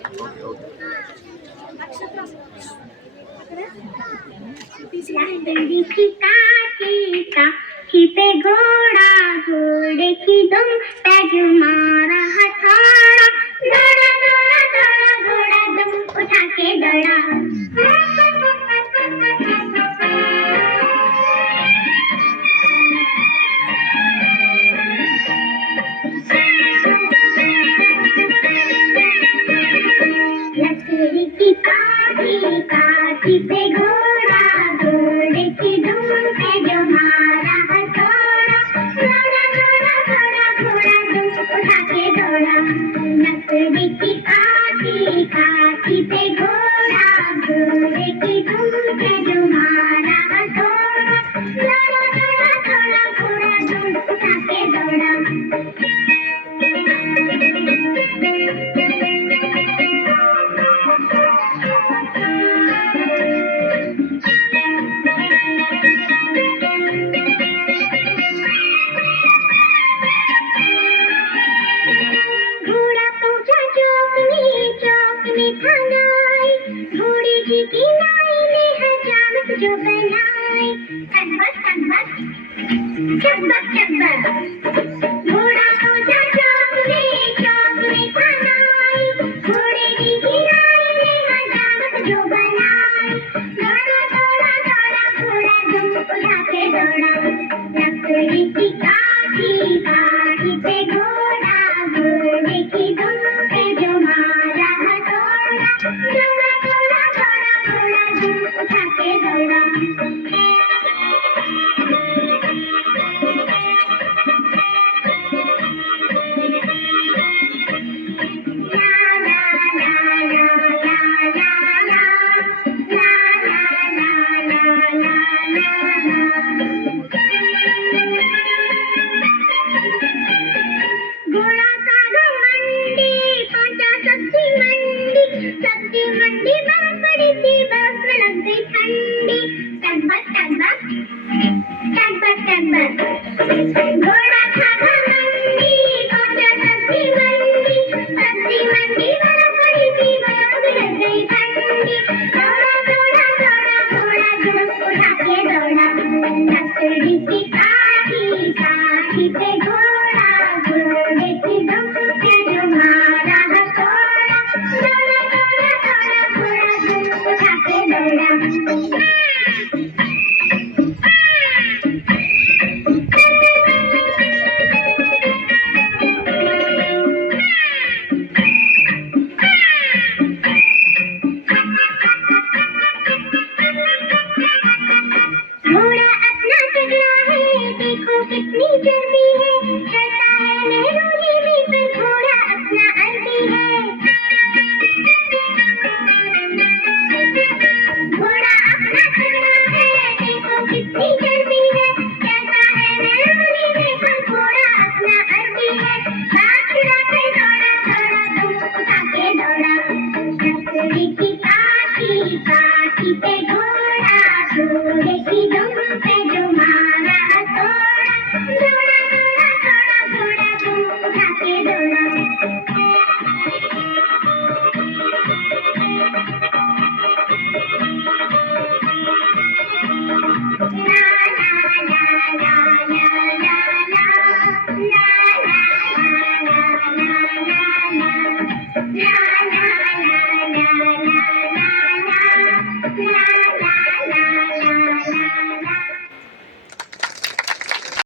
Okay, okay. लकड़ी की काठी काठी पे घोड़ा, घोड़े की दुम पे मारा हथौड़ा, दौड़ा दौड़ा दौड़ा घोड़ा दुम उठा के दौड़ा. लकड़ी की काठी काठी पे घोड़ा, घोड़े की दुम पे जो मारा हथौड़ा, दौड़ा दौड़ा दौड़ा घोड़ा दुम उठा के दौड़ा. लकड़ी की काठी काठी पे घोड़ा, घोड़े की दुम पे जो मारा हथौड़ा, दौड़ा दौड़ा दौड़ा घोड़ा दुम उठा के दौड़ा. घोड़ा पहुंचा चौक में था नाई, घोड़े जी की नाई ने हजामत जो बनाई. टकबक टकबक टकबक टकबक. घोड़ा पहुंचा चौक में था नाई, घोड़े जी की नाई ने हजामत जो बनाई. दौड़ा दौड़ा दौड़ा घोड़ा दुम उठा के दौड़ा. लकड़ी की काठी काठी पे घोड़ा, घोड़े की दुम पे जो मारा हथौड़ा, दौड़ा दौड़ा दौड़ा घोड़ा दुम उठा के दौड़ा. घोड़ा सागा मंडी पहुंचा सब्जी मंडी बर्फ पड़ी थी, बर्फ में लग गई ठंडी. टकबक टकबक टकबक टकबक. घोड़ा सागा मंडी पहुंचा सब्जी मंडी बर्फ पड़ी थी, बर्फ में लग गई ठंडी. दौड़ा दौड़ा दौड़ा घोड़ा दुम उठा के दौड़ा. लकड़ी की काठी काठी पे घोड़ा, घोड़े की दुम पे जो मारा हथौड़ा, दौड़ा दौड़ा दौड़ा घोड़ा दुम उठा के दौड़ा. घोड़ा अपना टकला है, देखो कितनी चर्बी है, चलता है मेहरूनी भी पर घोड़ा अपना अरबी है. घोड़ा अपना टकला है, देखो कितनी चर्बी है, चलता है मेहरूनी भी पर घोड़ा अपना अरबी है. बात छुड़ाकर दौड़ा दौड़ा दुम उठा के दौड़ा. लकड़ी की काठी काठी पे घोड़ा, घोड़े की दुम पे जो मारा हथौड़ा, दौड़ा दौड़ा दौड़ा घोड़ा दुम उठा के दौड़ा. ला ला ला ला ला ला ला, ला ला ला ला ला ला ला, ला ला ला ला ला ला ला, ला